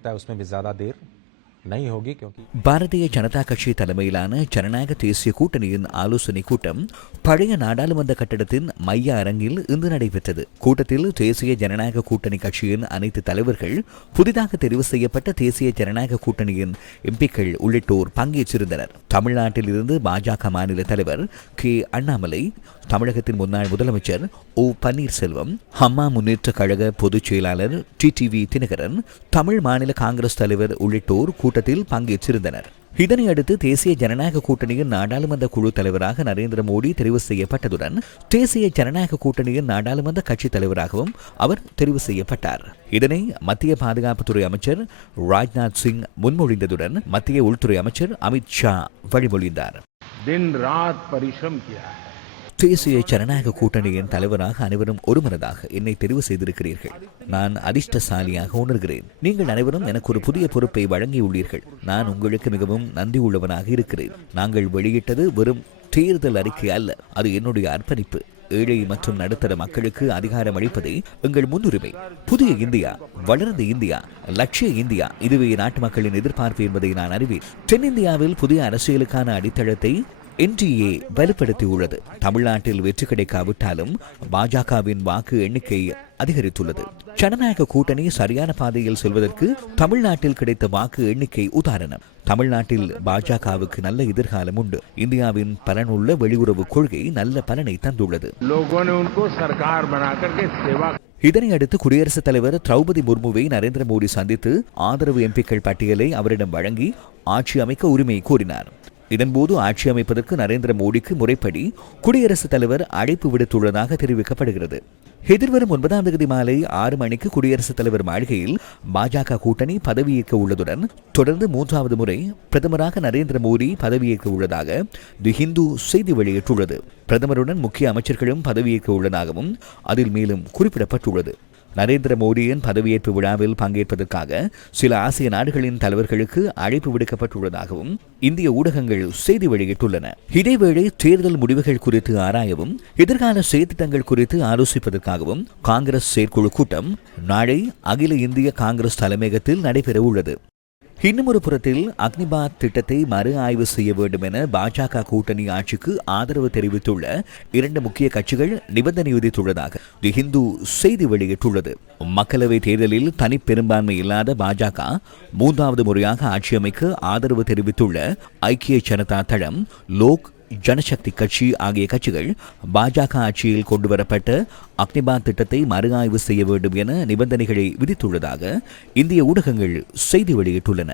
سکتا ہے اس میں بھی زیادہ دیر பாரதிய ஜனதா கட்சி தலைமையிலான ஜனநாயக தேசிய கூட்டணியின் ஆலோசனை கூட்டம் பழைய நாடாளுமன்ற கட்டடத்தின் மைய அரங்கில் இன்று நடைபெற்றது. கூட்டத்தில் தேசிய ஜனநாயக கூட்டணி கட்சியின் அனைத்து தலைவர்கள் புதிதாக தெரிவு செய்யப்பட்ட தேசிய ஜனநாயக கூட்டணியின் எம்பிக்கள் உள்ளிட்டோர் பங்கேற்றிருந்தனர். தமிழ்நாட்டில் இருந்து பாஜக மாநில தலைவர் கே அண்ணாமலை தமிழகத்தின் முன்னாள் முதலமைச்சர் ஓ பன்னீர்செல்வம் ஹம்மா முன்னேற்ற கழக பொதுச் செயலாளர் டிடிவி தினகரன் தமிழ் மாநில காங்கிரஸ் தலைவர் உள்ளிட்டோர் கூட்டத்தில் பங்கேற்றிருந்தனர் இதனையடுத்து தேசிய ஜனநாயக கூட்டணியின் நாடாளுமன்ற குழு தலைவராக நரேந்திர மோடி தெரிவு செய்யப்பட்டதுடன் தேசிய ஜனநாயக கூட்டணியின் நாடாளுமன்ற கட்சித் தலைவராகவும் அவர் தெரிவு செய்யப்பட்டார் இதனை மத்திய பாதுகாப்புத்துறை அமைச்சர் ராஜ்நாத் சிங் முன்மொழிந்ததுடன் மத்திய உள்துறை அமைச்சர் அமித் ஷா வழிமொழிந்தார் दिन रात परिश्रम किया है தேசிய ஜனநாயக கூட்டணியின் தலைவராக அனைவரும் ஒருமனதாக என்னை தெரிவு செய்திருக்கிறீர்கள். நான் அதிர்ஷ்டசாலியாக உணர்கிறேன். நீங்கள் அனைவரும் எனக்கு ஒரு புதிய பொறுப்பை வழங்கியுள்ளீர்கள். நான் உங்களுக்கு மிகவும் நன்றி உள்ளவனாக இருக்கிறேன். நாங்கள் வெளியிட்டது வெறும் தேர்தல் அறிக்கை அல்ல. அது என்னுடைய அர்ப்பணிப்பு. ஏழை மற்றும் நடுத்தர மக்களுக்கு அதிகாரம் அளிப்பதே எங்கள் முன்னுரிமை. புதிய இந்தியா வளர்ந்த இந்தியா லட்சிய இந்தியா இதுவே நாட்டு மக்களின் எதிர்பார்ப்பு என்பதை நான் அறிவேன். தென்னிந்தியாவில் புதிய அரசியலுக்கான அடித்தளத்தை என்டிஏ வலுப்படுத்தியுள்ளது. தமிழ்நாட்டில் வெற்றி கிடைக்காவிட்டாலும் பாஜகவின் வாக்கு எண்ணிக்கை அதிகரித்துள்ளது. ஜனநாயக கூட்டணி சரியான பாதையில் செல்வதற்கு தமிழ்நாட்டில் கிடைத்த வாக்கு எண்ணிக்கை உதாரணம். தமிழ்நாட்டில் பாஜகவுக்கு நல்ல எதிர்காலம் உண்டு. இந்தியாவின் பலனுள்ள வெளியுறவு கொள்கை நல்ல பலனை தந்துள்ளது. இதனையடுத்து குடியரசுத் தலைவர் திரௌபதி முர்முவை நரேந்திர மோடி சந்தித்து ஆதரவு எம்பிக்கள் பட்டியலை அவரிடம் வழங்கி ஆட்சி அமைக்க உரிமை கூறினார் இதன்போது ஆட்சி அமைப்பதற்கு நரேந்திர மோடிக்கு முறைப்படி குடியரசுத் தலைவர் அழைப்பு விடுத்துள்ளதாக தெரிவிக்கப்படுகிறது. எதிர்வரும் ஒன்பதாம் தேதி மாலை ஆறு மணிக்கு குடியரசுத் தலைவர் மாளிகையில் பாஜக கூட்டணி பதவியேற்க உள்ளதுடன் தொடர்ந்து மூன்றாவது முறை பிரதமராக நரேந்திர மோடி பதவியேற்க உள்ளதாக தி ஹிந்து செய்தி வெளியிட்டுள்ளது. பிரதமருடன் முக்கிய அமைச்சர்களும் பதவியேற்க உள்ளதாகவும் அதில் மேலும் குறிப்பிடப்பட்டுள்ளது. நரேந்திர மோடியின் பதவியேற்பு விழாவில் பங்கேற்பதற்காக சில ஆசிய நாடுகளின் தலைவர்களுக்கு அழைப்பு விடுக்கப்பட்டுள்ளதாகவும் இந்திய ஊடகங்கள் செய்தி வெளியிட்டுள்ளன. இதேவேளை தேர்தல் முடிவுகள் குறித்து ஆராயவும் எதிர்கால செயற்திட்டங்கள் குறித்து ஆலோசிப்பதற்காகவும் காங்கிரஸ் செயற்குழு கூட்டம் நாளை அகில இந்திய காங்கிரஸ் தலைமையகத்தில் நடைபெறவுள்ளது. உள்ளது இன்னும் ஒரு புறத்தில் அக்னிபாத் திட்டத்தை மறு ஆய்வு செய்ய வேண்டும் என பாஜக கூட்டணி ஆட்சிக்கு ஆதரவு தெரிவித்துள்ள இரண்டு முக்கிய கட்சிகள் நிபந்தனை விதித்துள்ளதாக தி ஹிந்து செய்தி வெளியிட்டுள்ளது. மக்களவை தேர்தலில் தனி பெரும்பான்மை இல்லாத பாஜக மூன்றாவது முறையாக ஆட்சி அமைக்க ஆதரவு தெரிவித்துள்ள ஐக்கிய ஜனதா தளம் லோக் ஜனசக்தி கட்சி ஆகிய கட்சிகள் பாஜக ஆட்சியில் கொண்டுவரப்பட்ட அக்னிபாத் திட்டத்தை மறு ஆய்வு செய்ய வேண்டும் என நிபந்தனைகளை விதித்துள்ளதாக இந்திய ஊடகங்கள் செய்தி வெளியிட்டுள்ளன.